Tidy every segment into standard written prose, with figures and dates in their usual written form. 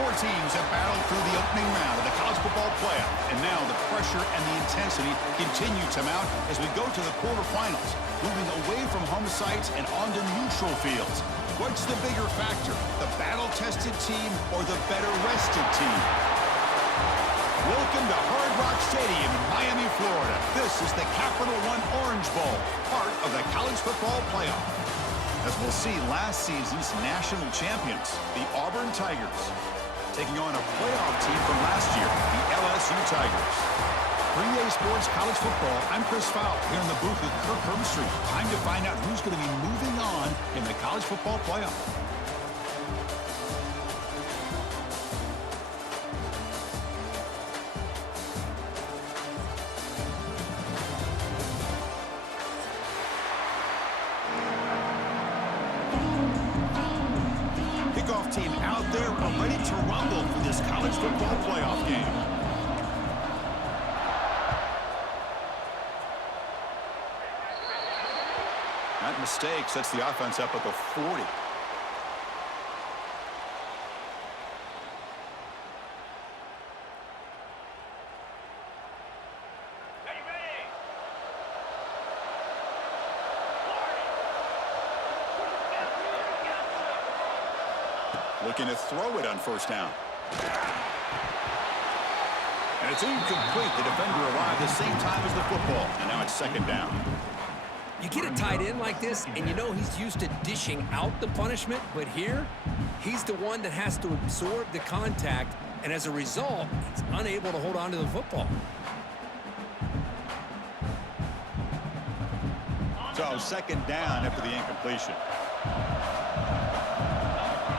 Four teams have battled through the opening round of the college football playoff, and now the pressure and the intensity continue to mount as we go to the quarterfinals, moving away from home sites and onto neutral fields. What's the bigger factor, the battle-tested team or the better-rested team? Welcome to Hard Rock Stadium in Miami, Florida. This is the Capital One Orange Bowl, part of the college football playoff. As we'll see, last season's national champions, the Auburn Tigers, taking on a playoff team from last year, the LSU Tigers. For EA Sports College Football, I'm Chris Fowle here in the booth with Kirk Herbstreit. Time to find out who's going to be moving on in the college football playoff. Kickoff team out there ready to rumble for this college football playoff game. That mistake sets the offense up at the 40. Looking to throw it on first down. And it's incomplete. The defender arrived the same time as the football. And now it's second down. You get a tight end like this, and you know he's used to dishing out the punishment, but here, he's the one that has to absorb the contact, and as a result, he's unable to hold on to the football. So second down after the incompletion.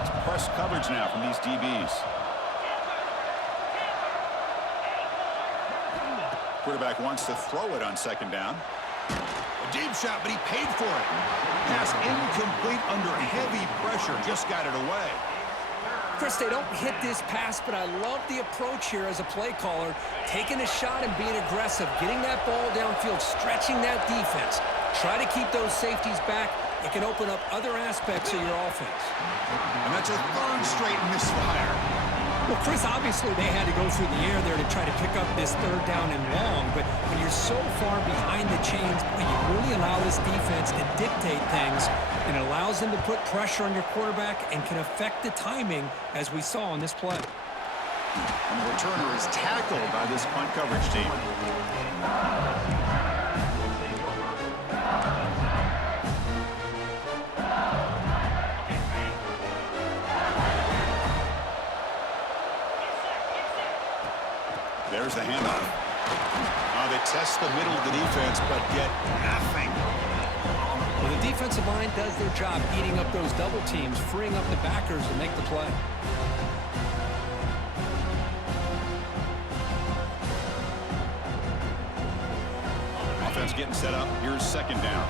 It's press coverage now from these DBs. Quarterback wants to throw it on second down. A deep shot, but he paid for it. Pass incomplete under heavy pressure. Just got it away. Chris, they don't hit this pass, but I love the approach here as a play caller. Taking a shot and being aggressive, getting that ball downfield, stretching that defense. Try to keep those safeties back. It can open up other aspects of your offense. And that's a third straight misfire. Well, Chris, obviously they had to go through the air there to try to pick up this third down and long, but when you're so far behind the chains, you really allow this defense to dictate things, and it allows them to put pressure on your quarterback and can affect the timing, as we saw on this play. And the returner is tackled by this punt coverage team. There's the handoff. They test the middle of the defense, but get nothing. Well, the defensive line does their job eating up those double teams, freeing up the backers to make the play. Offense getting set up. Here's second down.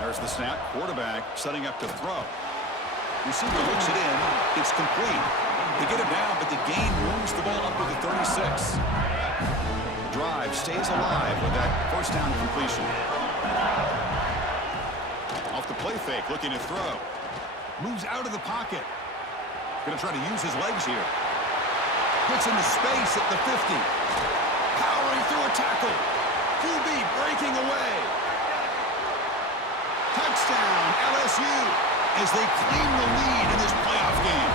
There's the snap. Quarterback setting up to throw. Receiver looks it in. It's complete. They get it down, but the gain moves the ball up to the 36. The drive stays alive with that first down completion. Off the play fake, looking to throw. Moves out of the pocket. Going to try to use his legs here. Gets into space at the 50. Powering through a tackle. QB breaking away. Touchdown, LSU, as they claim the lead in this playoff game.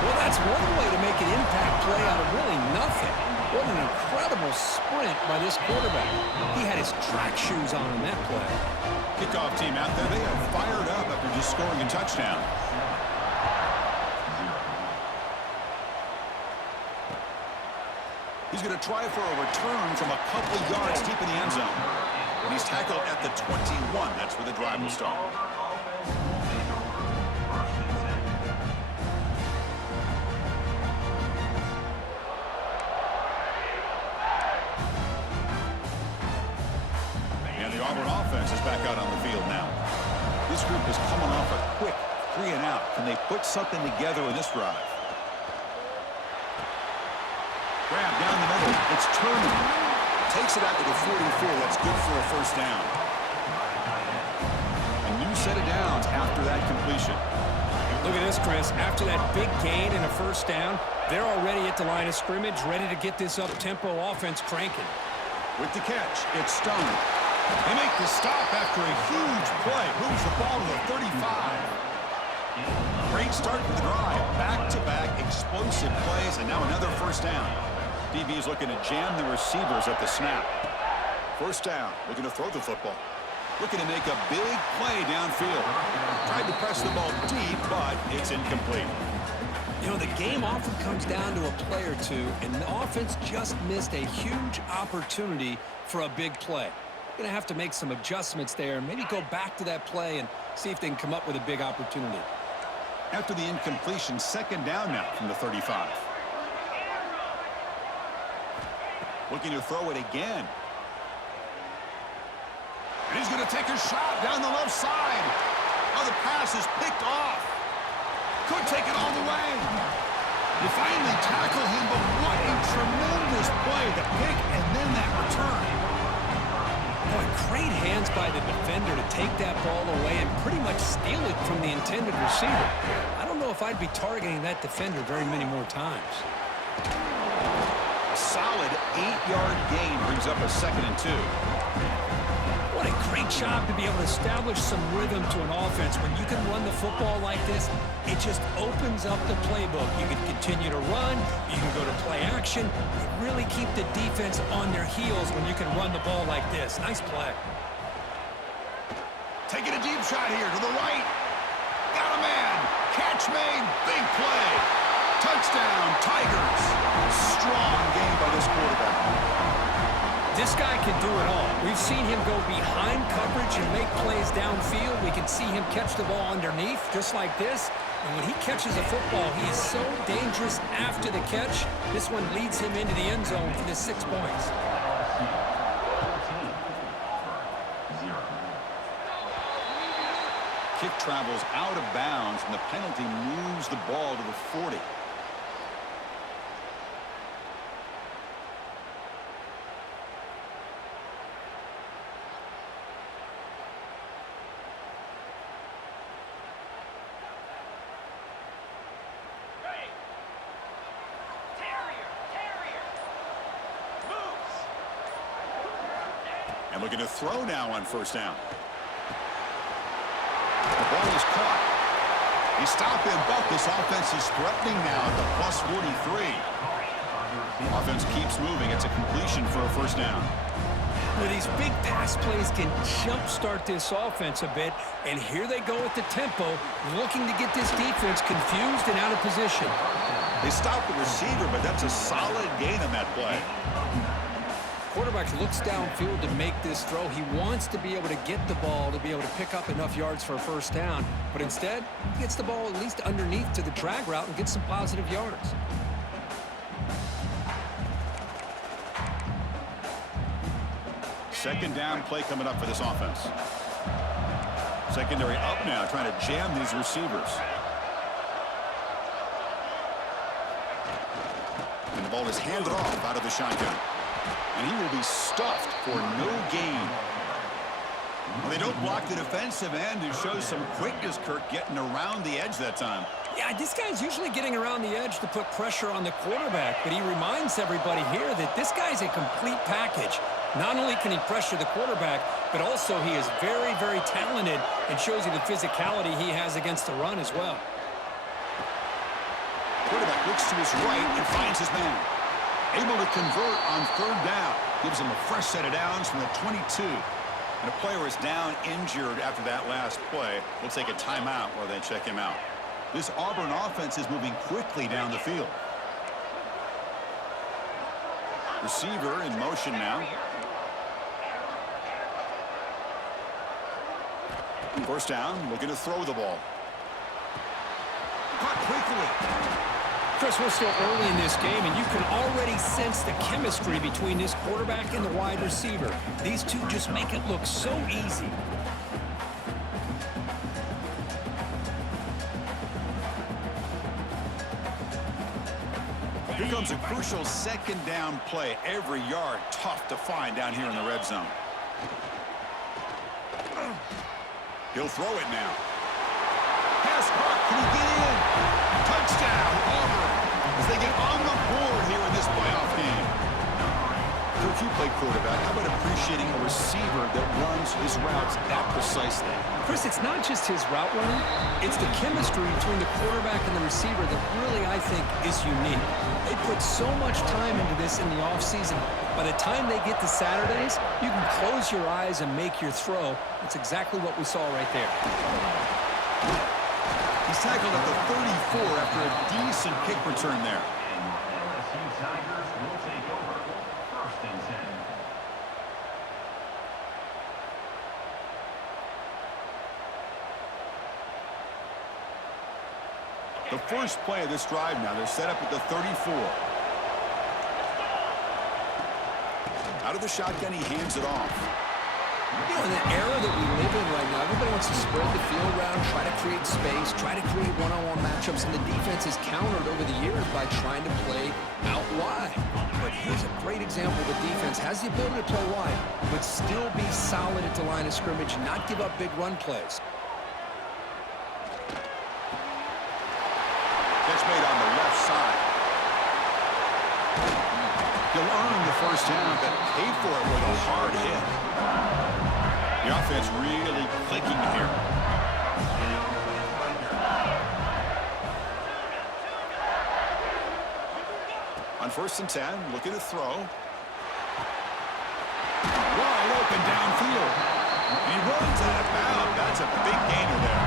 Well, that's one way to make an impact play out of really nothing. What an incredible sprint by this quarterback. He had his track shoes on in that play. Kickoff team out there, they are fired up after just scoring a touchdown. He's going to try for a return from a couple yards deep in the end zone. And he's tackled at the 21. That's where the drive will start. And the Auburn offense is back out on the field now. This group is coming off a quick 3-and-out. Can they put something together in this drive? Grab down the middle. It's Turner. Takes it out to the 44. That's good for a first down. A new set of downs after that completion. this, Chris. After that big gain and a first down, they're already at the line of scrimmage, ready to get this up-tempo offense cranking. With the catch, it's Stone. They make the stop after a huge play. Moves the ball to the 35. Great start to the drive. Back-to-back explosive plays, and now another first down. DB is looking to jam the receivers at the snap. First down, looking to throw the football. Looking to make a big play downfield. Tried to press the ball deep, but it's incomplete. You know, the game often comes down to a play or two, and the offense just missed a huge opportunity for a big play. Going to have to make some adjustments there and maybe go back to that play and see if they can come up with a big opportunity. After the incompletion, second down now from the 35. Looking to throw it again. And he's going to take a shot down the left side. Oh, the pass is picked off. Could take it all the way. You finally tackle him, but what a tremendous play. The pick and then that return. Boy, great hands by the defender to take that ball away and pretty much steal it from the intended receiver. I don't know if I'd be targeting that defender very many more times. A solid 8-yard gain brings up a 2nd and 2. What a great job to be able to establish some rhythm to an offense. When you can run the football like this, it just opens up the playbook. You can continue to run. You can go to play action. You really keep the defense on their heels when you can run the ball like this. Nice play. Taking a deep shot here to the right. Got a man. Catch made. Big play. Touchdown, Tigers. Strong game by this quarterback. This guy can do it all. We've seen him go behind coverage and make plays downfield. We can see him catch the ball underneath, just like this. And when he catches a football, he is so dangerous after the catch. This one leads him into the end zone for the 6 points. Kick travels out of bounds, and the penalty moves the ball to the 40. And looking to throw now on first down. The ball is caught. He stopped him, but this offense is threatening now at the plus 43. Offense keeps moving. It's a completion for a first down. Well, these big pass plays can jumpstart this offense a bit, and here they go at the tempo, looking to get this defense confused and out of position. They stopped the receiver, but that's a solid gain on that play. Quarterback looks downfield to make this throw. He wants to be able to get the ball to be able to pick up enough yards for a first down, but instead, he gets the ball at least underneath to the drag route and gets some positive yards. Second down play coming up for this offense. Secondary up now, trying to jam these receivers. And the ball is handed off out of the shotgun. And he will be stuffed for no gain. Well, they don't block the defensive end, who shows some quickness, Kirk, getting around the edge that time. Yeah, this guy's usually getting around the edge to put pressure on the quarterback, but he reminds everybody here that this guy's a complete package. Not only can he pressure the quarterback, but also he is very, very talented and shows you the physicality he has against the run as well. Quarterback looks to his right and finds his man. Able to convert on third down. Gives him a fresh set of downs from the 22. And a player is down injured after that last play. We'll take a timeout while they check him out. This Auburn offense is moving quickly down the field. Receiver in motion now. First down, looking to throw the ball. Caught quickly. Chris, we're still early in this game, and you can already sense the chemistry between this quarterback and the wide receiver. These two just make it look so easy. Here comes a crucial second down play. Every yard tough to find down here in the red zone. He'll throw it now. Pass caught. Can he get in? If you play quarterback, how about appreciating a receiver that runs his routes that precisely? Chris, it's not just his route running. It's the chemistry between the quarterback and the receiver that really, I think, is unique. They put so much time into this in the offseason. By the time they get to Saturdays, you can close your eyes and make your throw. That's exactly what we saw right there. He's tackled at the 34 after a decent kick return there. LSU Tigers will take over 1st and 10. The first play of this drive now, they're set up at the 34. Out of the shotgun, he hands it off. You know, in the era that we live in right now, everybody wants to spread the field around, try to create space, try to create one-on-one matchups, and the defense has countered over the years by trying to play out wide. But here's a great example. The defense has the ability to play wide, but still be solid at the line of scrimmage, not give up big run plays. Catch made on the left side. He'll earn the first down, but paid for it with a hard hit. The offense really clicking here. On 1st and 10, looking to throw. Wide open downfield. And he runs out of bounds. That's a big gainer there.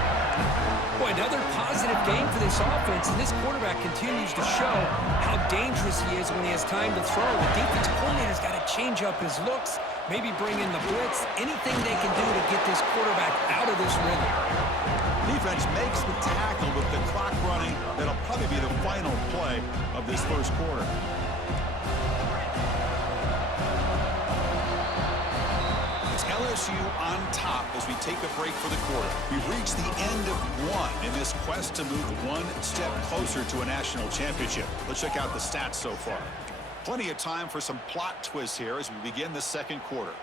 Boy, another positive game for this offense, and this quarterback continues to show how dangerous he is when he has time to throw. The defensive coordinator's got to change up his looks, maybe bring in the blitz, anything they can do to get this quarterback out of this rhythm. Defense makes the tackle with the clock running. That'll probably be the final play of this first quarter. It's LSU on top as we take a break for the quarter. We've reached the end of one in this quest to move one step closer to a national championship. Let's check out the stats so far. Plenty of time for some plot twists here as we begin the second quarter.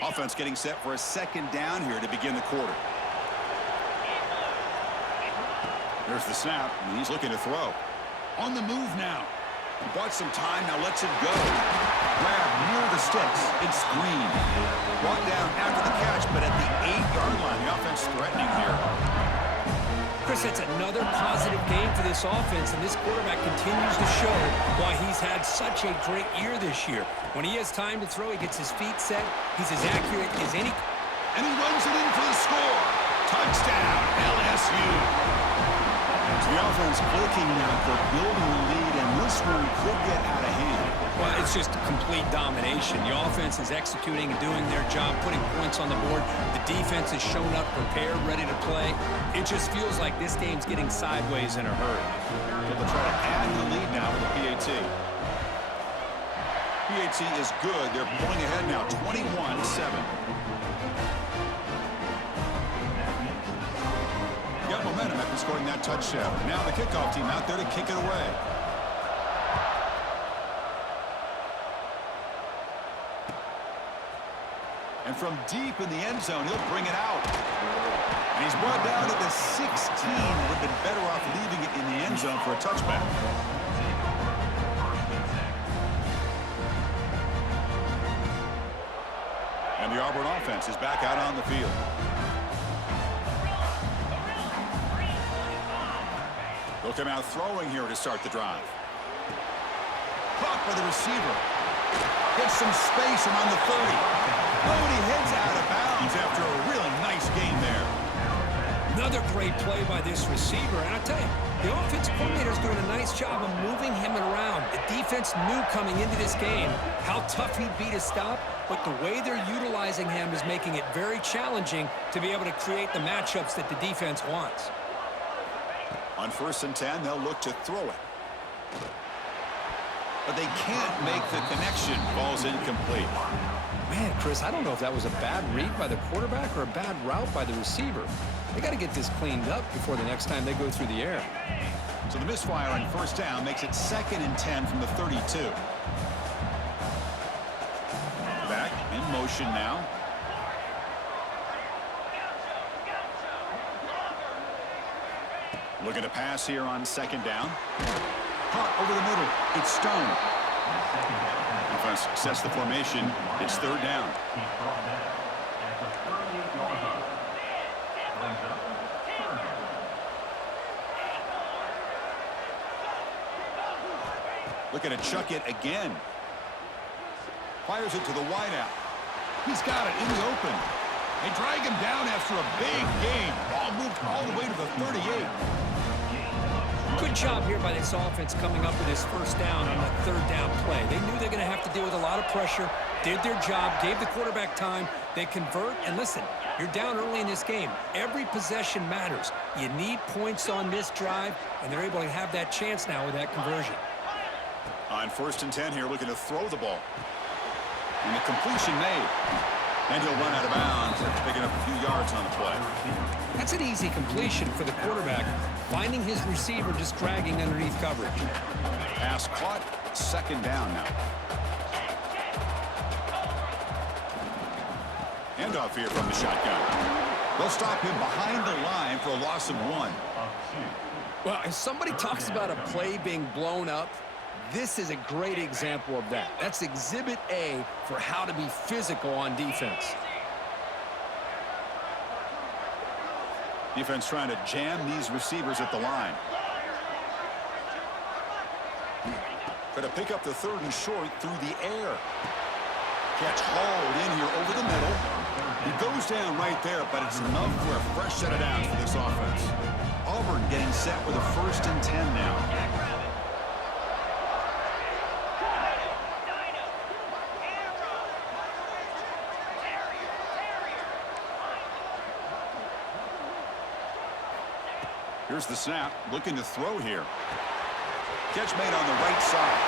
Offense getting set for a second down here to begin the quarter. There's the snap, and he's looking to throw. On the move now. He bought some time, now lets it go. Grab near the sticks. It's Green. Brought down after the catch, but at the 8-yard line, the offense threatening here. Chris, it's another positive game for this offense, and this quarterback continues to show why he's had such a great year this year. When he has time to throw, he gets his feet set. He's as accurate as any. And he runs it in for the score. Touchdown, LSU. So the offense clicking now for building the lead, and this one could get out of hand. Well, it's just complete domination. The offense is executing and doing their job, putting points on the board. The defense has shown up, prepared, ready to play. It just feels like this game's getting sideways in a hurry. They'll try to add the lead now with the PAT. PAT is good. They're pulling ahead now, 21-7. Got momentum after scoring that touchdown. Now the kickoff team out there to kick it away. And from deep in the end zone, he'll bring it out. And he's brought down at the 16. Would have been better off leaving it in the end zone for a touchback. And the Auburn offense is back out on the field. They'll come out throwing here to start the drive. Caught by the receiver. Gets some space around the 30. Oh, and he heads out of bounds after a really nice game there. Another great play by this receiver. And I tell you, the offensive coordinator's doing a nice job of moving him around. The defense knew coming into this game how tough he'd be to stop, but the way they're utilizing him is making it very challenging to be able to create the matchups that the defense wants. On 1st and 10, they'll look to throw it. But they can't make the connection. Ball's incomplete. Man, Chris, I don't know if that was a bad read by the quarterback or a bad route by the receiver. They got to get this cleaned up before the next time they go through the air. So the misfire on 1st down makes it 2nd and 10 from the 32. Back in motion now. Looking to pass here on 2nd down. Caught over the middle. It's Stone. And defense sets the formation. It's third down. He's brought down at the 38-yard line. Brings up third down. Looking to chuck it again. Fires it to the wideout. He's got it in the open. They drag him down after a big gain. Ball moved all the way to the 38. Good job here by this offense coming up with this first down on the third down play. They knew they're going to have to deal with a lot of pressure, did their job, gave the quarterback time. They convert, and listen, you're down early in this game. Every possession matters. You need points on this drive, and they're able to have that chance now with that conversion. On 1st and 10 here, looking to throw the ball. And the completion made. And he'll run out of bounds after picking up a few yards on the play. That's an easy completion for the quarterback, finding his receiver just dragging underneath coverage. Pass caught, second down now. Handoff here from the shotgun. They'll stop him behind the line for a loss of 1. Well, if somebody talks about a play being blown up, this is a great example of that. That's exhibit A for how to be physical on defense. Defense trying to jam these receivers at the line. Try to pick up the 3rd and short through the air. Catch hauled in here over the middle. He goes down right there, but it's enough for a fresh set of downs for this offense. Auburn getting set with a 1st and 10 now. Here's the snap, looking to throw here. Catch made on the right side.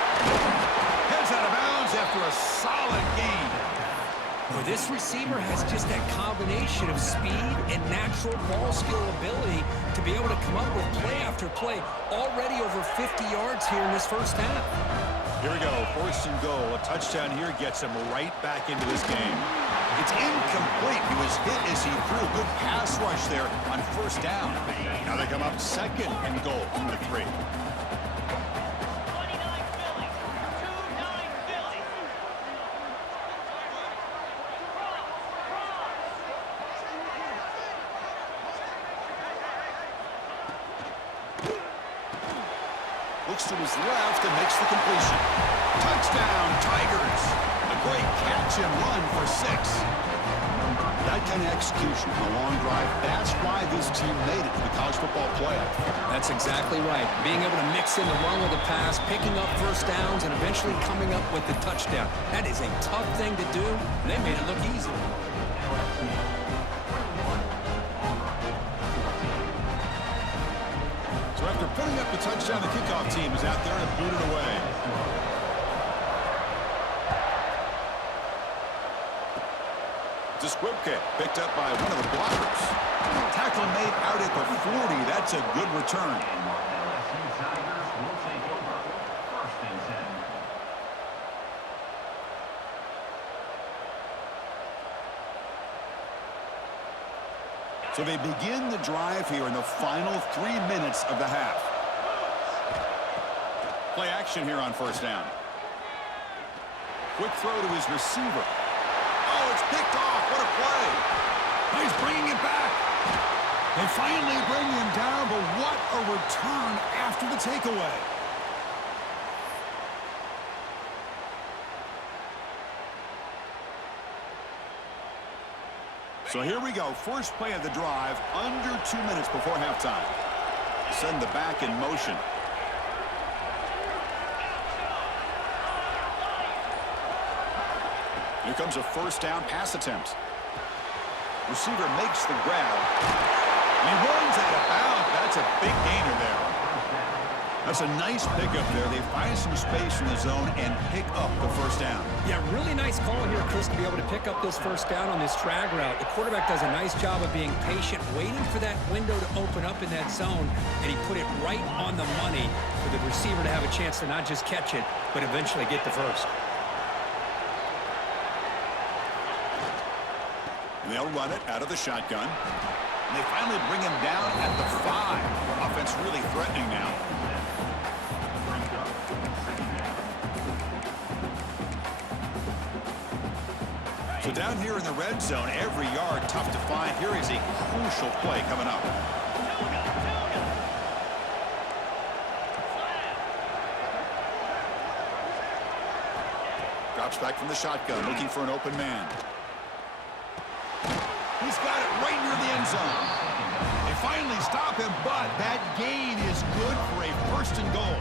Heads out of bounds after a solid gain. Well, this receiver has just that combination of speed and natural ball skill ability to be able to come up with play after play. Already over 50 yards here in this first half. Here we go, 1st and goal. A touchdown here gets him right back into this game. It's incomplete. He was hit as he threw a good pass rush there on 1st down. Now they come up 2nd and goal from the 3. Looks to his left and makes the completion. Touchdown, Tigers! A great catch and run for 6. That kind of execution on a long drive, that's why this team made it to the college football playoff. That's exactly right. Being able to mix in the run with the pass, picking up first downs, and eventually coming up with the touchdown. That is a tough thing to do, and they made it look easy. So after putting up the touchdown, the kickoff team is out there and boot it away. Squibke picked up by one of the blockers. Tackle made out at the 40. That's a good return. LSU Tigers will take over 1st and 10. So they begin the drive here in the final 3 minutes of the half. Play action here on 1st down. Quick throw to his receiver. Oh, it's picked off. What a play. He's bringing it back. They finally bring him down, but what a return after the takeaway. So here we go. First play of the drive, under 2 minutes before halftime. Send the back in motion. Here comes a 1st down pass attempt. Receiver makes the grab. He runs out of bounds. That's a big gainer there. That's a nice pickup there. They find some space in the zone and pick up the 1st down. Yeah, really nice call here, Chris, to be able to pick up this 1st down on this drag route. The quarterback does a nice job of being patient, waiting for that window to open up in that zone, and he put it right on the money for the receiver to have a chance to not just catch it, but eventually get the 1st. And they'll run it out of the shotgun. And they finally bring him down at the 5. Offense really threatening now. So down here in the red zone, every yard tough to find. Here is a crucial play coming up. Drops back from the shotgun, looking for an open man. He's got it right near the end zone. They finally stop him, but that gain is good for a first and goal.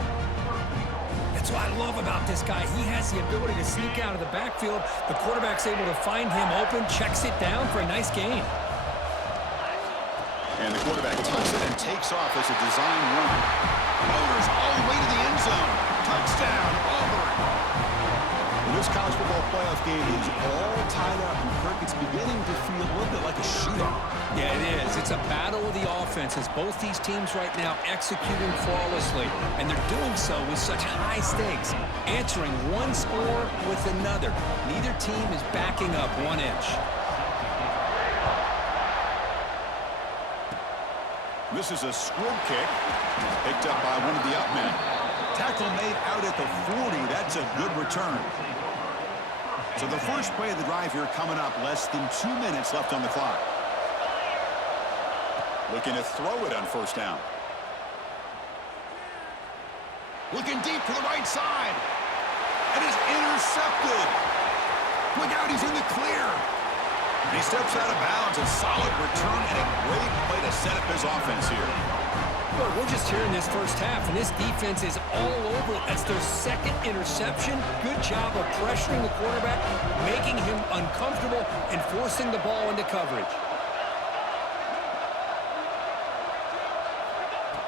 That's what I love about this guy. He has the ability to sneak out of the backfield. The quarterback's able to find him open, checks it down for a nice gain. And the quarterback tucks it and takes off as a design run. Motors all the way to the end zone. Touchdown, Auburn. This college football playoff game is all tied up, and Kirk, it's beginning to feel a little bit like a shootout. Yeah, it is. It's a battle of the offenses. Both these teams right now executing flawlessly, and they're doing so with such high stakes, answering one score with another. Neither team is backing up 1 inch. This is a squib kick, picked up by one of the up men. Tackle made out at the 40. That's a good return. So the first play of the drive here coming up, less than 2 minutes left on the clock. Looking to throw it on first down. Looking deep to the right side. And is intercepted. Look out, he's in the clear. And he steps out of bounds. A solid return and a great play to set up his offense here. Well, we're just here in this first half, and this defense is all over it. That's their second interception. Good job of pressuring the quarterback, making him uncomfortable, and forcing the ball into coverage.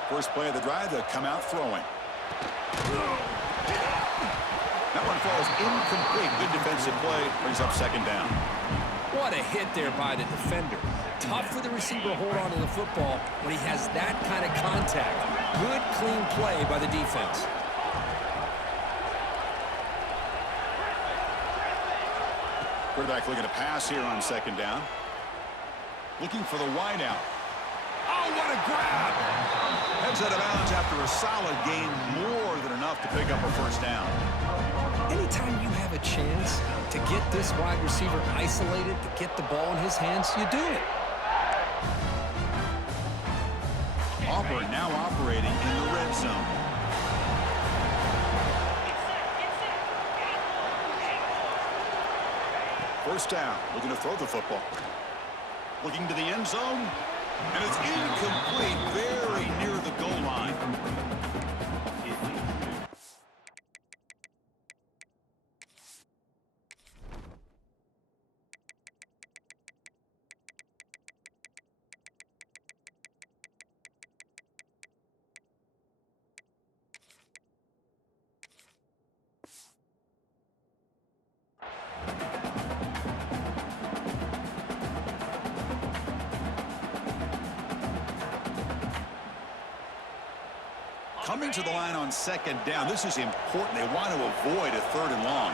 First play of the drive, they'll come out throwing. That one falls incomplete. Good defensive play. Brings up second down. What a hit there by the defender. Tough for the receiver to hold on to the football when he has that kind of contact. Good, clean play by the defense. Quarterback looking to pass here on second down. Looking for the wide out. Oh, what a grab! Heads out of bounds after a solid gain, more than enough to pick up a first down. Anytime you have a chance to get this wide receiver isolated, to get the ball in his hands, you do it. Auburn now operating in the red zone. First down, looking to throw the football. Looking to the end zone, and it's incomplete, very near the goal line. Coming to the line on second down. This is important. They want to avoid a third and long.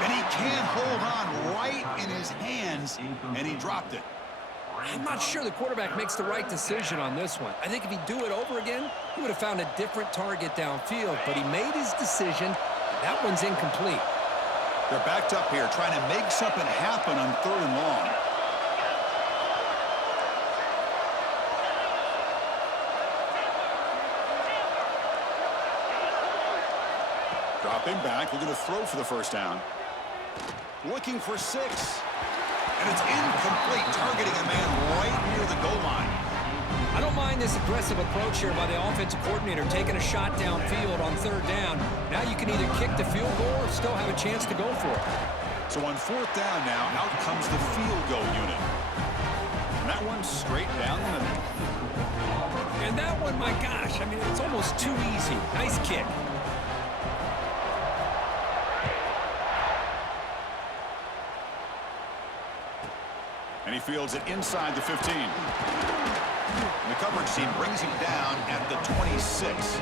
And he can't hold on right in his hands, and he dropped it. I'm not sure the quarterback makes the right decision on this one. I think if he'd do it over again, he would have found a different target downfield, but he made his decision. That one's incomplete. They're backed up here trying to make something happen on third and long. Dropping back, looking to throw for the first down. Looking for 6. And it's incomplete, targeting a man right near the goal line. I don't mind this aggressive approach here by the offensive coordinator, taking a shot downfield on third down. Now you can either kick the field goal or still have a chance to go for it. So on fourth down now, out comes the field goal unit. And that one's straight down the middle. And that one, my gosh, I mean, it's almost too easy. Nice kick. And he fields it inside the 15. And the coverage team brings him down at the 26.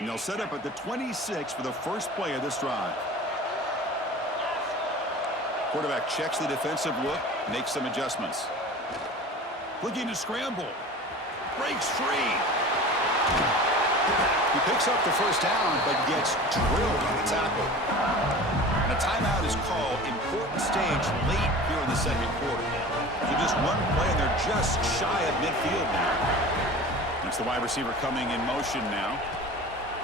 And they'll set up at the 26 for the first play of this drive. Quarterback checks the defensive look, makes some adjustments. Looking to scramble. Breaks free. He picks up the first down, but gets drilled on the tackle. And a timeout is called. Important stage late here in the second quarter. So just one play, and they're just shy of midfield now. It's the wide receiver coming in motion now.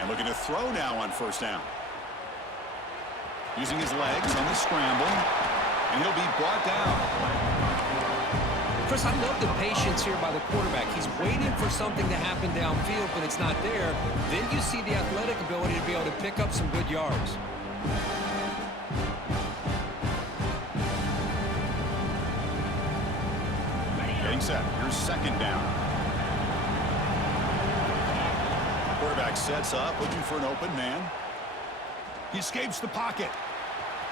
And looking to throw now on first down. Using his legs on the scramble. And he'll be brought down. Chris, I love the patience here by the quarterback. He's waiting for something to happen downfield, but it's not there. Then you see the athletic ability to be able to pick up some good yards. Getting set. Here's second down. Quarterback sets up, looking for an open man. He escapes the pocket,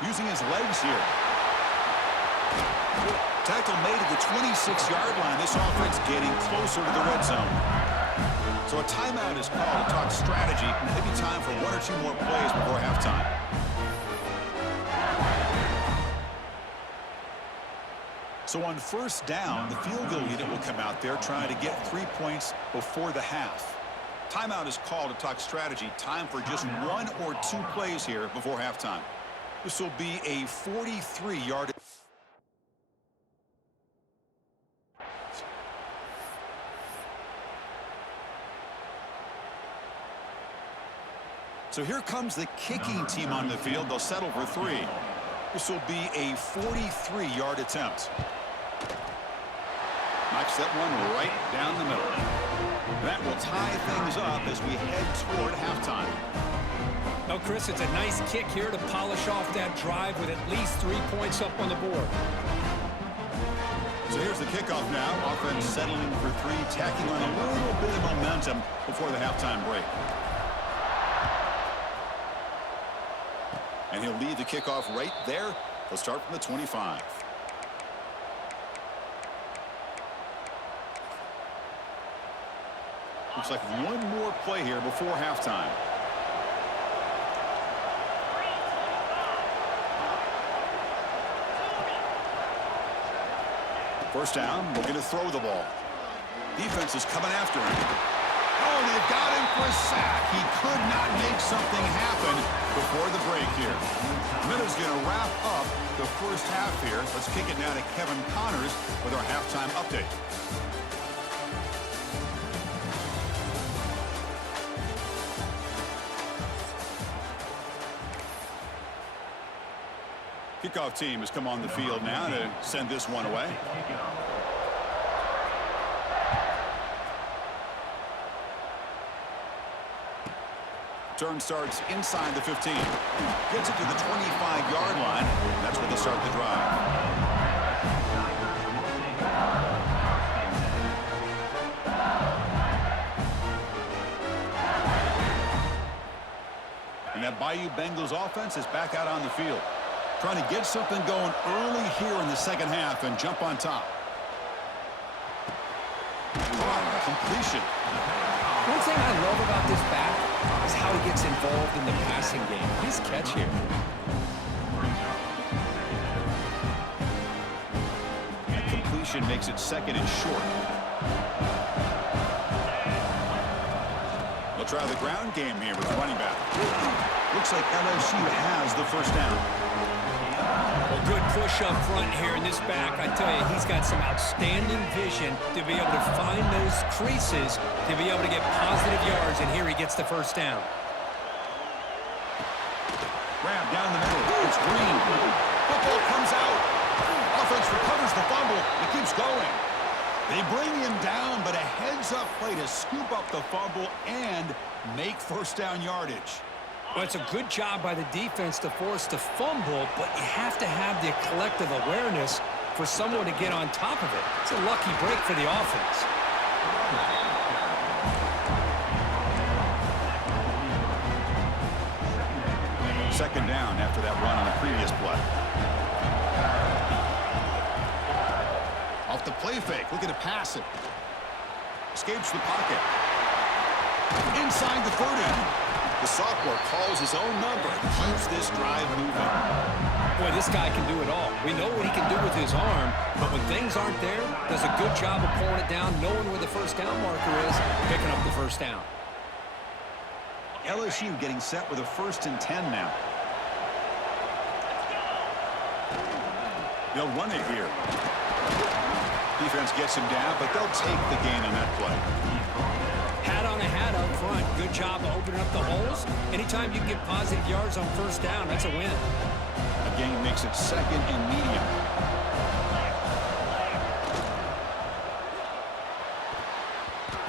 using his legs here. Tackle made at the 26-yard line. This offense getting closer to the red zone. So a timeout is called to talk strategy. Maybe time for one or two more plays before halftime. So on first down, the field goal unit will come out there trying to get 3 points before the half. Timeout is called to talk strategy. Time for just one or two plays here before halftime. This will be a 43-yard. So here comes the kicking team on the field. They'll settle for 3. This will be a 43-yard attempt. Knocks that one right down the middle. That will tie things up as we head toward halftime. Well, Chris, it's a nice kick here to polish off that drive with at least 3 points up on the board. So here's the kickoff now. Offense settling for 3, tacking on a little bit of momentum before the halftime break. And he'll lead the kickoff right there. He'll start from the 25. Looks like one more play here before halftime. First down, looking to throw the ball. Defense is coming after him. Oh, they've got him for a sack. He could not make something happen before the break here. Minuta's going to wrap up the first half here. Let's kick it now to Kevin Connors with our halftime update. Kickoff team has come on the field now to send this one away. Turn starts inside the 15. Gets it to the 25-yard line. That's where they start the drive. And that Bayou Bengals offense is back out on the field. Trying to get something going early here in the second half and jump on top. Completion. One thing I love about this back is how he gets involved in the passing game. His catch here. That completion makes it second and short. They'll try the ground game here with the running back. Looks like LSU has the first down. Well, good push up front here in this back. I tell you, he's got some outstanding vision to be able to find those creases, to be able to get positive yards, and here he gets the first down. Grab down the middle. It's Green. Football comes out. Offense recovers the fumble. It keeps going. They bring him down, but a heads-up play to scoop up the fumble and make first down yardage. Well, it's a good job by the defense to force the fumble, but you have to have the collective awareness for someone to get on top of it. It's a lucky break for the offense. Second down after that run on the previous play. Off the play fake, looking to pass it. Escapes the pocket. Inside the 30. The sophomore calls his own number and keeps this drive moving. Boy, this guy can do it all. We know what he can do with his arm, but when things aren't there, does a good job of pulling it down, knowing where the first down marker is, picking up the first down. LSU getting set with a 1st and 10 now. They'll run it here. Defense gets him down, but they'll take the gain on that play. Hat on a hat up front. Good job of opening up the holes. Anytime you can get positive yards on first down, that's a win. A gain makes it 2nd and medium.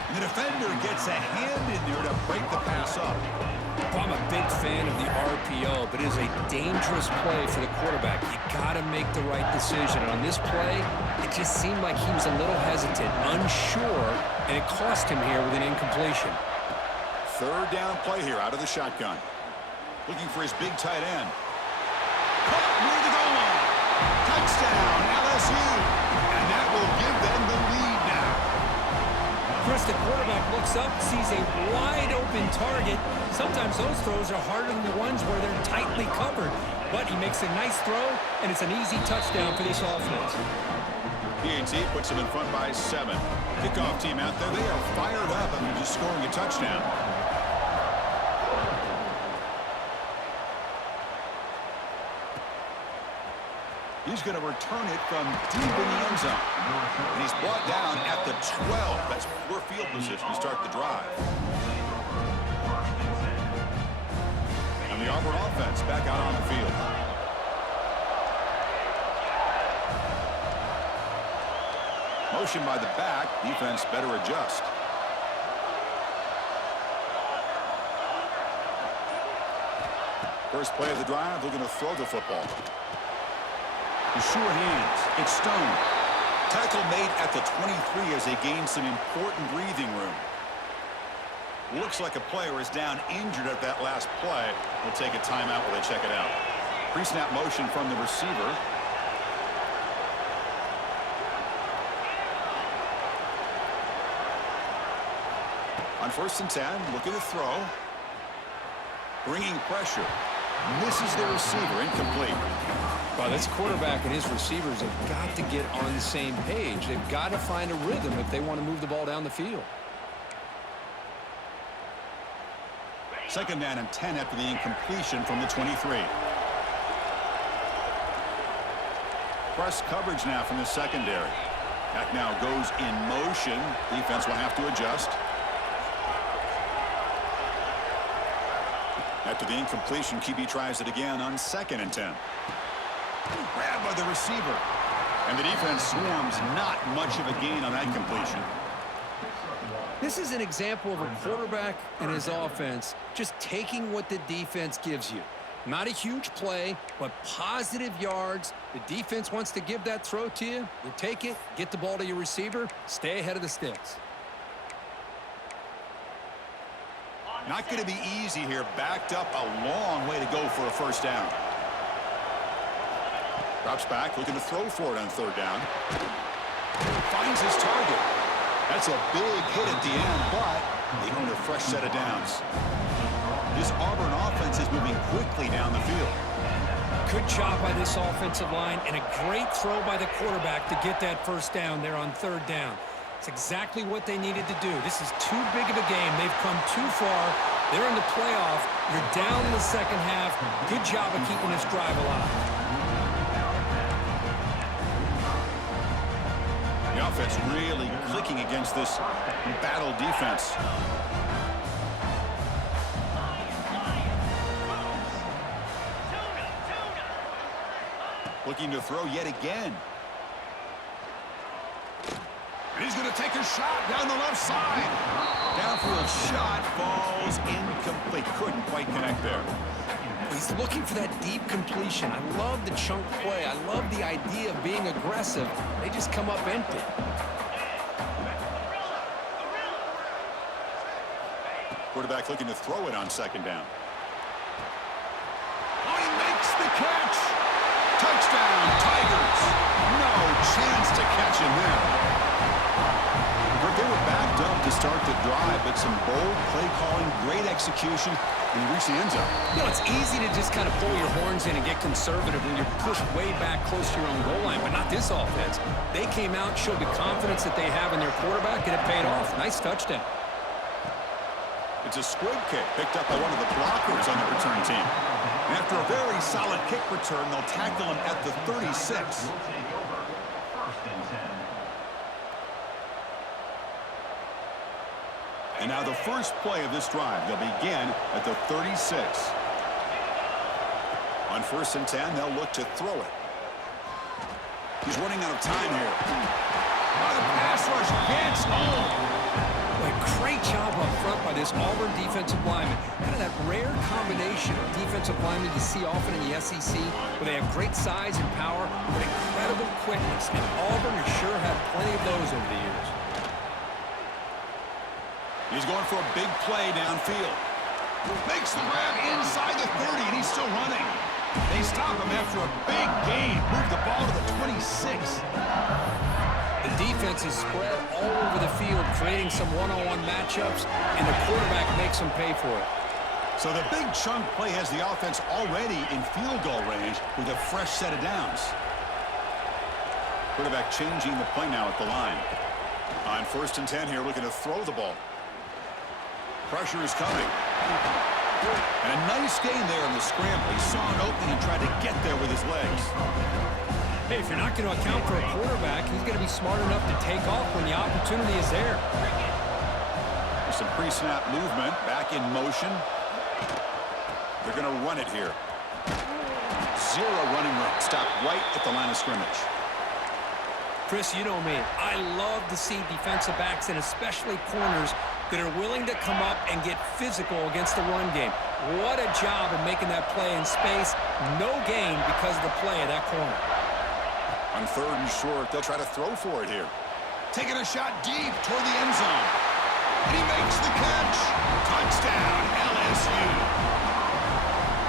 And the defender gets a hand in there to break the pass up. Well, I'm a big fan of the RPO, but it is a dangerous play for the quarterback. You got to make the right decision. And on this play, it just seemed like he was a little hesitant, unsure, and it cost him here with an incompletion. 3rd down play here out of the shotgun. Looking for his big tight end. Caught near the goal line. Touchdown, LSU. And that will give them the lead now. Chris, the quarterback looks up, sees a wide-open target. Sometimes those throws are harder than the ones where they're tightly covered. But he makes a nice throw, and it's an easy touchdown for this offense. P&T puts them in front by 7. Kickoff team out there. They are fired up after just scoring a touchdown. He's going to return it from deep in the end zone. And he's brought down at the 12. That's poor field position to start the drive. And the Auburn offense back out on the field. Motion by the back. Defense better adjust. First play of the drive, they're going to throw the football. Sure hands. It's Stone. Tackle made at the 23 as they gain some important breathing room. Looks like a player is down injured at that last play. We'll take a timeout while they check it out. Pre-snap motion from the receiver. On 1st and 10, looking to throw. Bringing pressure. Misses the receiver. Incomplete. Well, this quarterback and his receivers have got to get on the same page. They've got to find a rhythm if they want to move the ball down the field. 2nd down and 10 after the incompletion from the 23. Press coverage now from the secondary. Back now goes in motion. Defense will have to adjust. After the incompletion, QB tries it again on 2nd and 10. Grabbed by the receiver. And the defense swarms. Not much of a gain on that completion. This is an example of a quarterback and his offense just taking what the defense gives you. Not a huge play, but positive yards. The defense wants to give that throw to you. You take it, get the ball to your receiver, stay ahead of the sticks. Not going to be easy here. Backed up a long way to go for a 1st down. Drops back, looking to throw for it on 3rd down. Finds his target. That's a big hit at the end, but they earn a fresh set of downs. This Auburn offense is moving quickly down the field. Good job by this offensive line and a great throw by the quarterback to get that 1st down there on 3rd down. It's exactly what they needed to do. This is too big of a game. They've come too far. They're in the playoff. You're down in the 2nd half. Good job of keeping this drive alive. The offense really clicking against this battle defense. Looking to throw yet again. And he's going to take a shot down the left side. Downfield shot falls incomplete. Couldn't quite connect there. He's looking for that deep completion. I love the chunk play. I love the idea of being aggressive. They just come up empty. Quarterback looking to throw it on 2nd down. Oh, he makes the catch. Touchdown, Tigers. No chance to catch him there. They were back dub to start the drive, but some bold play calling, great execution, and he reached the end zone. You know, it's easy to just kind of pull your horns in and get conservative when you're pushed way back close to your own goal line, but not this offense. They came out, showed the confidence that they have in their quarterback, and it paid off. Nice touchdown. It's a squib kick picked up by one of the blockers on the return team. And after a very solid kick return, they'll tackle him at the 36. Will take over. First and 10. And now the first play of this drive, they'll begin at the 36. On 1st and 10, they'll look to throw it. He's running out of time here. Oh, the pass rush gets home. A great job up front by this Auburn defensive lineman. Kind of that rare combination of defensive linemen you see often in the SEC, where they have great size and power, but incredible quickness. And Auburn has sure had plenty of those over the years. He's going for a big play downfield. Makes the grab inside the 30, and he's still running. They stop him after a big gain. Move the ball to the 26. The defense is spread all over the field, creating some one-on-one matchups, and the quarterback makes them pay for it. So the big chunk play has the offense already in field goal range with a fresh set of downs. Quarterback changing the play now at the line. On 1st and 10 here, looking to throw the ball. Pressure is coming. And a nice gain there in the scramble. He saw an opening and tried to get there with his legs. Hey, if you're not going to account for a quarterback, he's going to be smart enough to take off when the opportunity is there. There's some pre-snap movement, back in motion. They're going to run it here. Zero running room. Stop right at the line of scrimmage. Chris, you know me. I love to see defensive backs and especially corners that are willing to come up and get physical against the run game. What a job of making that play in space. No gain because of the play of that corner. On 3rd and short, they'll try to throw for it here. Taking a shot deep toward the end zone. And he makes the catch. Touchdown, LSU.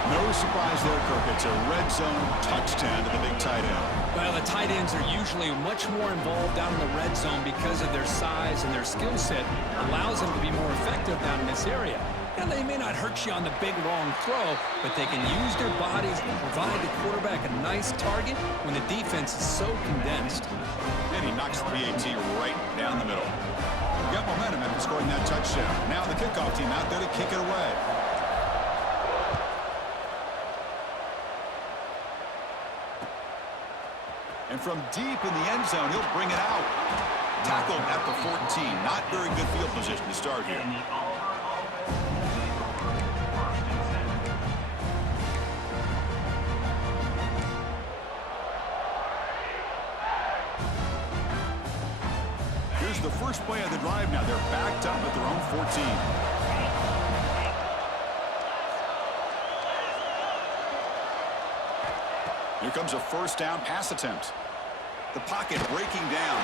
No surprise there, Kirk. It's a red zone touchdown to the big tight end. Well, the tight ends are usually much more involved down in the red zone because of their size and their skill set. Allows them to be more effective down in this area. And they may not hurt you on the big, long throw, but they can use their bodies to provide the quarterback a nice target when the defense is so condensed. And he knocks the PAT right down the middle. Got momentum after scoring that touchdown. Now the kickoff team out there to kick it away. And from deep in the end zone, he'll bring it out. Tackled at the 14. Not very good field position to start here. Here's the first play of the drive now. They're backed up at their own 14. Here comes a first down pass attempt. The pocket breaking down.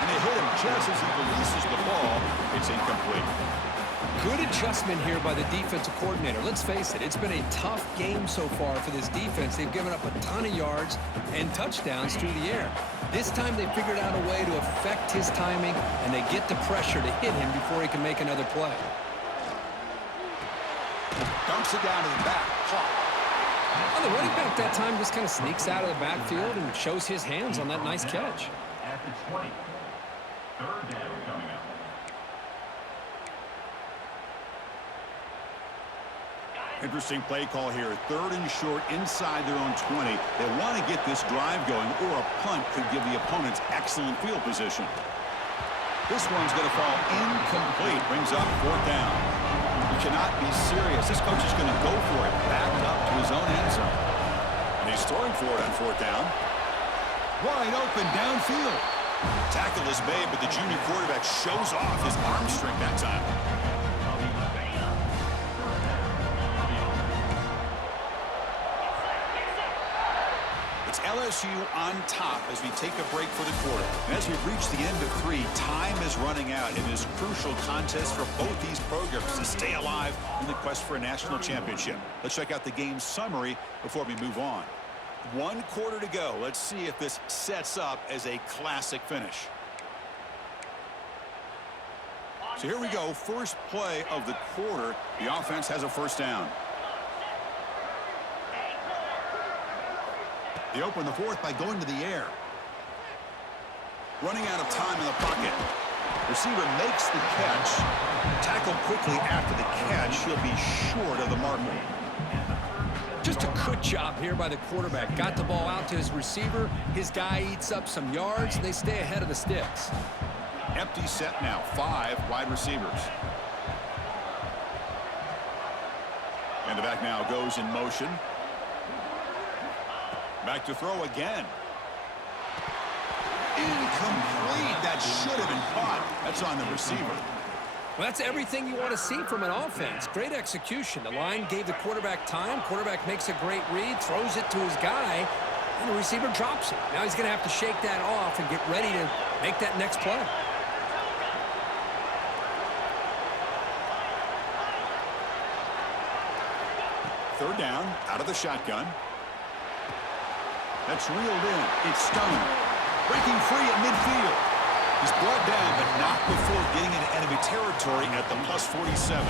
And they hit him just as he releases the ball. It's incomplete. Good adjustment here by the defensive coordinator. Let's face it, it's been a tough game so far for this defense. They've given up a ton of yards and touchdowns through the air. This time they figured out a way to affect his timing, and they get the pressure to hit him before he can make another play. Dumps it down to the back. Well, the running back that time just kind of sneaks out of the backfield and shows his hands on that nice catch. At the 20. 3rd down coming up. Interesting play call here. 3rd and short inside their own 20. They want to get this drive going, or a punt could give the opponents excellent field position. This one's going to fall incomplete. Brings up 4th down. You cannot be serious. This coach is going to go for it. Backed up to his own end zone. And he's throwing for it on 4th down. Wide open downfield. Tackle is made, but the junior quarterback shows off his arm strength that time. It's LSU on top as we take a break for the quarter. And as we reach the end of 3, time is running out in this crucial contest for both these programs to stay alive in the quest for a national championship. Let's check out the game summary before we move on. 1 quarter to go. Let's see if this sets up as a classic finish. So here we go, first play of the quarter. The offense has a first down. They open the fourth by going to the air. Running out of time in the pocket. Receiver makes the catch. Tackled quickly after the catch. He'll be short of the marker. Just a good job here by the quarterback. Got the ball out to his receiver. His guy eats up some yards, and they stay ahead of the sticks. Empty set now, 5 wide receivers. And the back now goes in motion. Back to throw again. Incomplete. That should have been caught. That's on the receiver. Well, that's everything you want to see from an offense. Great execution. The line gave the quarterback time. Quarterback makes a great read, throws it to his guy, and the receiver drops it. Now he's going to have to shake that off and get ready to make that next play. Third down, out of the shotgun. That's reeled in. It's Stone. Breaking free at midfield. He's brought down, but not before getting into enemy territory at the +47.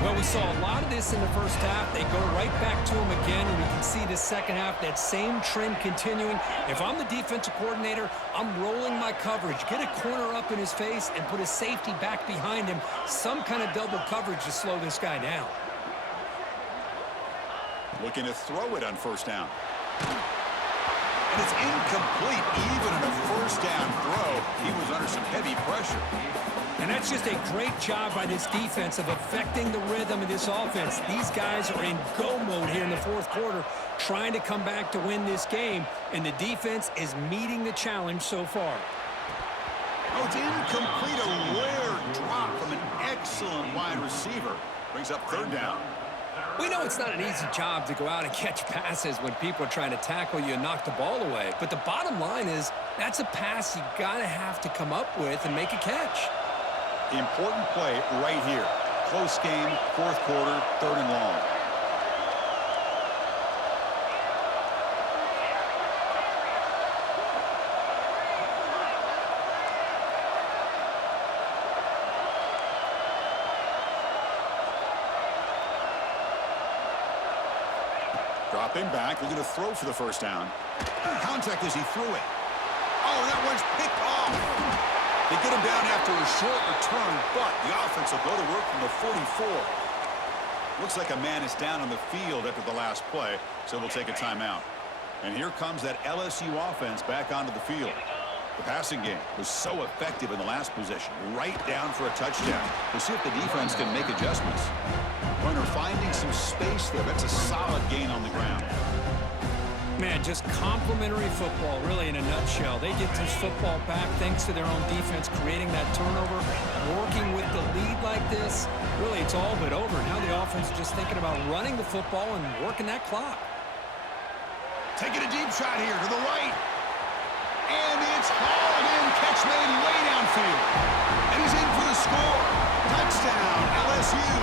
Well, we saw a lot of this in the first half. They go right back to him again, and we can see the second half, that same trend continuing. If I'm the defensive coordinator, I'm rolling my coverage. Get a corner up in his face and put a safety back behind him. Some kind of double coverage to slow this guy down. Looking to throw it on first down. And it's incomplete. Even in a first down throw, he was under some heavy pressure. And that's just a great job by this defense of affecting the rhythm of this offense. These guys are in go mode here in the fourth quarter, trying to come back to win this game, and the defense is meeting the challenge so far. Oh, it's incomplete. A rare drop from an excellent wide receiver. Brings up third down. We know it's not an easy job to go out and catch passes when people are trying to tackle you and knock the ball away. But the bottom line is that's a pass you got to have to come up with and make a catch. Important play right here. Close game, fourth quarter, third and long. Dropping back, looking to throw for the first down. Contact as he threw it. Oh, that one's picked off. They get him down after a short return, but the offense will go to work from the 44. Looks like a man is down on the field after the last play, so we'll take a timeout. And here comes that LSU offense back onto the field. The passing game was so effective in the last possession, right down for a touchdown. We'll see if the defense can make adjustments. Runner finding some space there. That's a solid gain on the ground. Man, just complimentary football, really, in a nutshell. They get this football back thanks to their own defense, creating that turnover, working with the lead like this. Really, it's all but over. Now the offense is just thinking about running the football and working that clock. Taking a deep shot here to the right. And it's hauled in. Catch made way downfield. And he's in for the score. Touchdown, LSU.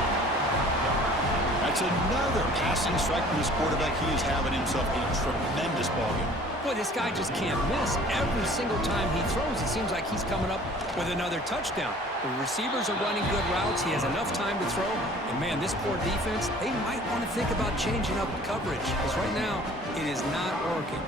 That's another passing strike from his quarterback. He is having himself a tremendous ballgame. Boy, this guy just can't miss. Every single time he throws, it seems like he's coming up with another touchdown. The receivers are running good routes. He has enough time to throw. And, man, this poor defense, they might want to think about changing up coverage because right now it is not working.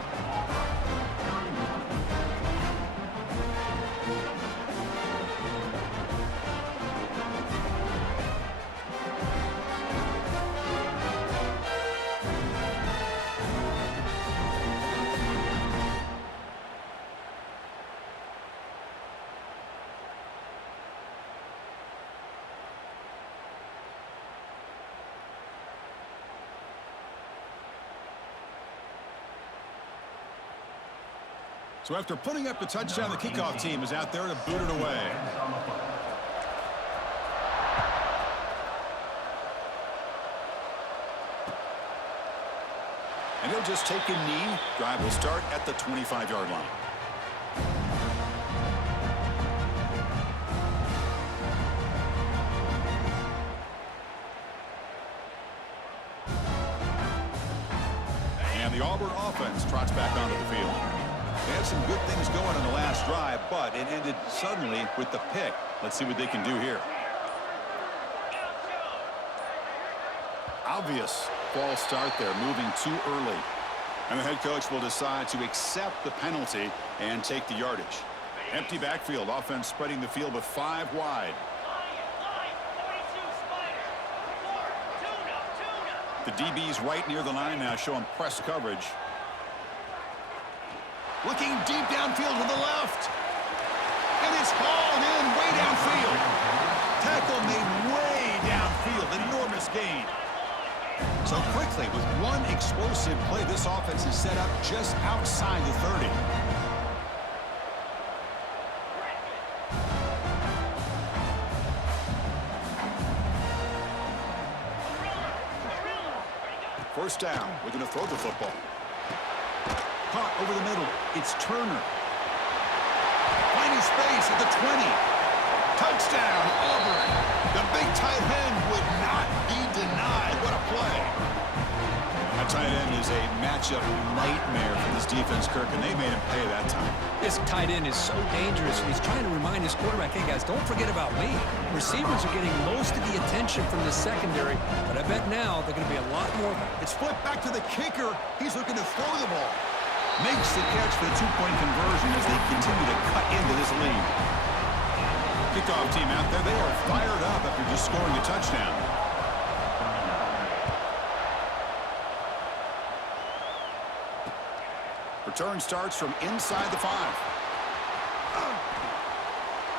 So after putting up the touchdown, the kickoff team is out there to boot it away. And he'll just take a knee. Drive will start at the 25-yard line. And the Auburn offense trots back onto the field. They had some good things going on the last drive, but it ended suddenly with the pick. Let's see what they can do here. Obvious false start there, moving too early. And the head coach will decide to accept the penalty and take the yardage. Empty backfield, offense spreading the field with 5 wide. The DB's right near the line now, showing press coverage. Looking deep downfield to the left. And it's hauled in way downfield. Tackle made way downfield. Enormous gain. So quickly, with one explosive play, this offense is set up just outside the 30. First down, we're going to throw the football. Caught over the middle. It's Turner. Finding space at the 20. Touchdown, Auburn. The big tight end would not be denied. What a play. That tight end is a matchup nightmare for this defense, Kirk, and they made him pay that time. This tight end is so dangerous, and he's trying to remind his quarterback, hey, guys, don't forget about me. Receivers are getting most of the attention from the secondary, but I bet now they're going to be a lot more. It's flipped back to the kicker. He's looking to throw the ball. Makes the catch for the 2-point conversion as they continue to cut into this lead. Kickoff team out there. They are fired up after just scoring a touchdown. Return starts from inside the 5.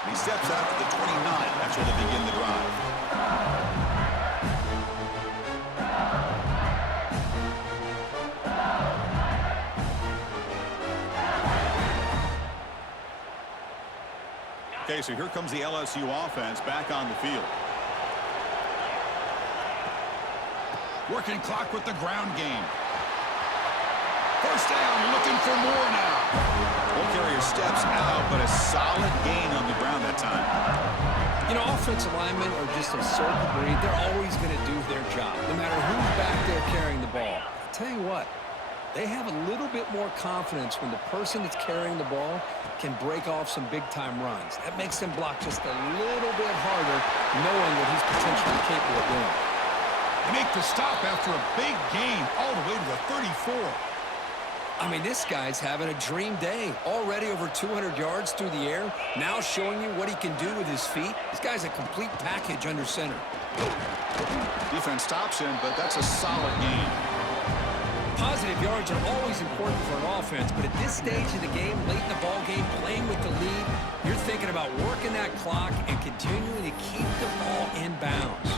And he steps out to the 29. That's where they begin the drive. Okay, so here comes the LSU offense back on the field. Working clock with the ground game. First down, looking for more now. Ball carrier steps out, but a solid gain on the ground that time. You know, offensive linemen are just a certain breed. They're always going to do their job, no matter who's back there carrying the ball. I'll tell you what, they have a little bit more confidence when the person that's carrying the ball can break off some big-time runs. That makes them block just a little bit harder, knowing what he's potentially capable of doing. They make the stop after a big gain all the way to the 34. I mean, this guy's having a dream day. Already over 200 yards through the air, now showing you what he can do with his feet. This guy's a complete package under center. Defense stops him, but that's a solid gain. Positive yards are always important for an offense, but at this stage of the game, late in the ball game, playing with the lead, you're thinking about working that clock and continuing to keep the ball in bounds.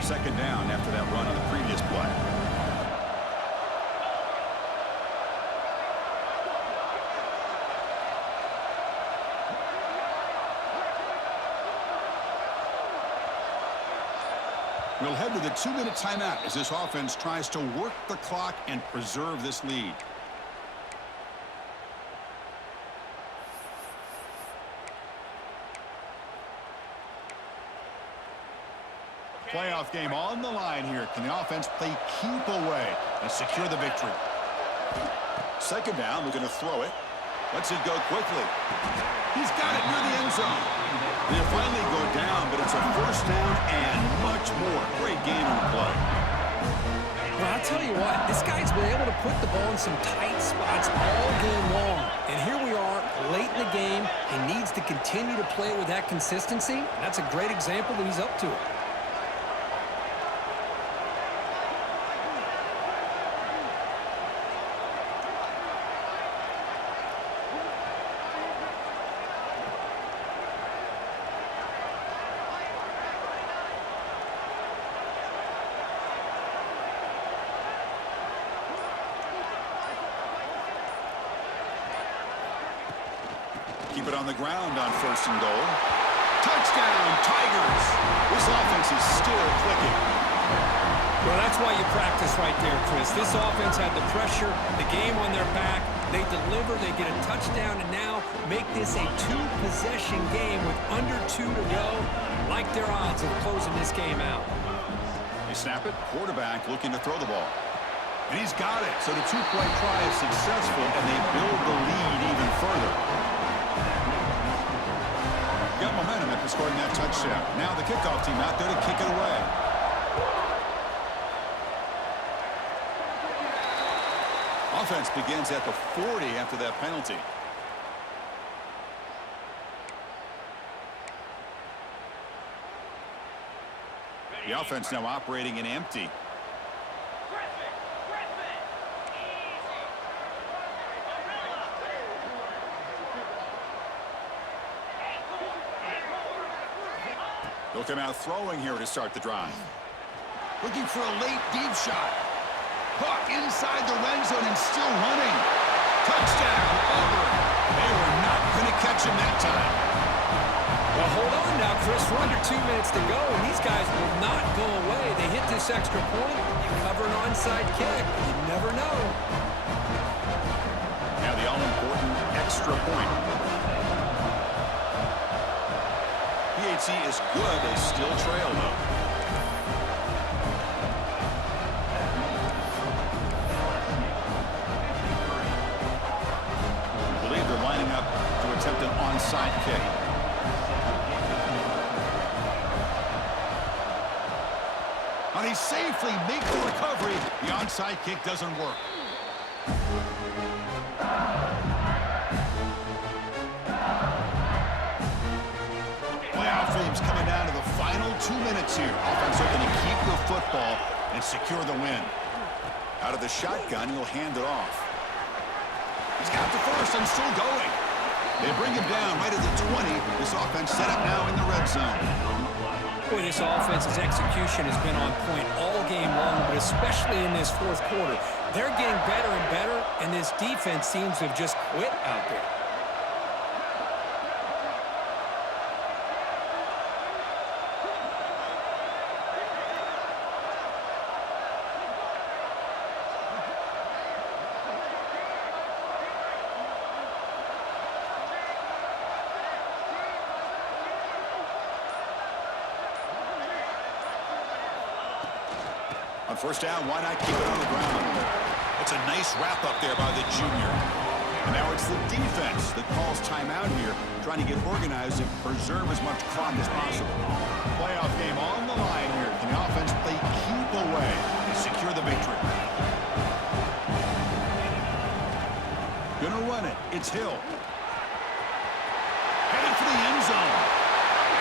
Second down after that run on the previous play. We'll head to the 2-minute timeout as this offense tries to work the clock and preserve this lead. Playoff game on the line here. Can the offense play keep away and secure the victory? Second down, we're going to throw it. Lets it go quickly. He's got it near the end zone. They'll finally go down, but it's a first down and much more. Great game on the play. Well, I'll tell you what, this guy's been able to put the ball in some tight spots all game long. And here we are, late in the game. He needs to continue to play with that consistency. That's a great example that he's up to it. Keep it on the ground on first and goal. Touchdown, Tigers! This offense is still clicking. Well, that's why you practice right there, Chris. This offense had the pressure, the game on their back. They deliver, they get a touchdown, and now make this a 2-possession game with under 2 to go. Like their odds of closing this game out. They snap it. Quarterback looking to throw the ball. And he's got it. So the two-point try is successful, and they build the lead even further. Got momentum after scoring that touchdown. Now the kickoff team out there to kick it away. Offense begins at the 40 after that penalty. The offense now operating in empty. They'll come out throwing here to start the drive. Looking for a late deep shot. Caught inside the red zone and still running. Touchdown, Auburn. They were not going to catch him that time. Well, hold on now, Chris. We're under 2 minutes to go, and these guys will not go away. They hit this extra point. You cover an onside kick. You never know. Now the all-important extra point. PAT is good. They still trail, though. I believe they're lining up to attempt an onside kick. And he safely makes the recovery. The onside kick doesn't work. Playoff teams coming down to the final 2 minutes here. Offense looking to keep the football and secure the win. Out of the shotgun, he'll hand it off. He's got the first and still going. They bring him down right at the 20. This offense set up now in the red zone. Boy, this offense's execution has been on point all game long, but especially in this fourth quarter. They're getting better and better, and this defense seems to have just quit out there. On first down, why not keep it on the ground? It's a nice wrap-up there by the junior. And now it's the defense that calls timeout here, trying to get organized and preserve as much clock as possible. Playoff game on the line here. Can the offense play keep away and secure the victory? Gonna run it. It's Hill. Headed for the end zone.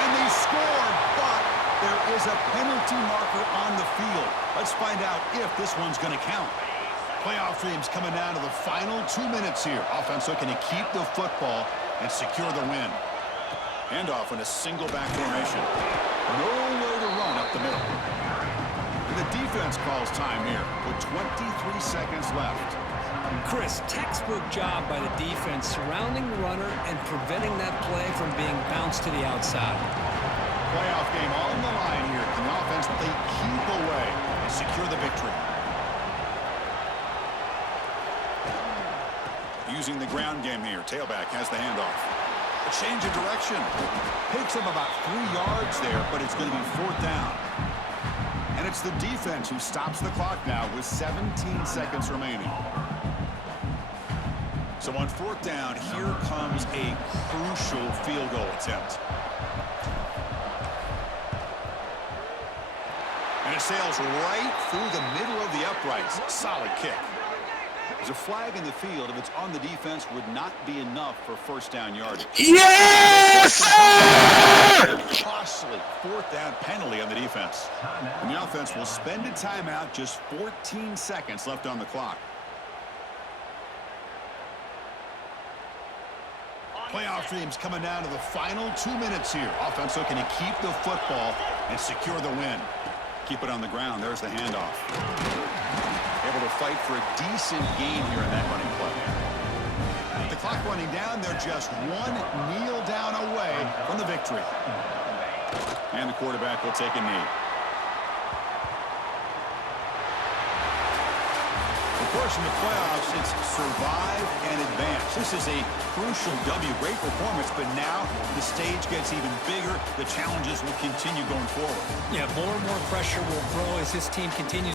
And they score, but there is a penalty marker on the field. Let's find out if this one's going to count. Playoff teams coming down to the final 2 minutes here. Offense looking to keep the football and secure the win. Handoff in a single back formation. Nowhere to run up the middle. And the defense calls time here with 23 seconds left. Chris, textbook job by the defense surrounding the runner and preventing that play from being bounced to the outside. Playoff game on the line here. Can the offense play keep away and secure the victory? Using the ground game here. Tailback has the handoff. A change of direction. Picks up about 3 yards there, but it's going to be fourth down. And it's the defense who stops the clock now with 17 seconds remaining. So on fourth down, here comes a crucial field goal attempt. And it sails right through the middle of the uprights. Solid kick. There's a flag in the field. If it's on the defense, would not be enough for first down yardage. Yes, sir! Costly fourth down penalty on the defense. And the offense will spend a timeout. Just 14 seconds left on the clock. Playoff teams coming down to the final 2 minutes here. Offense looking to keep the football and secure the win. Keep it on the ground. There's the handoff. Able to fight for a decent gain here in that running play. The clock running down. They're just one kneel down away from the victory. And the quarterback will take a knee. Of course, in the playoffs, it's survive and advance. This is a crucial W. Great performance, but now the stage gets even bigger. The challenges will continue going forward. Yeah, more and more pressure will grow as this team continues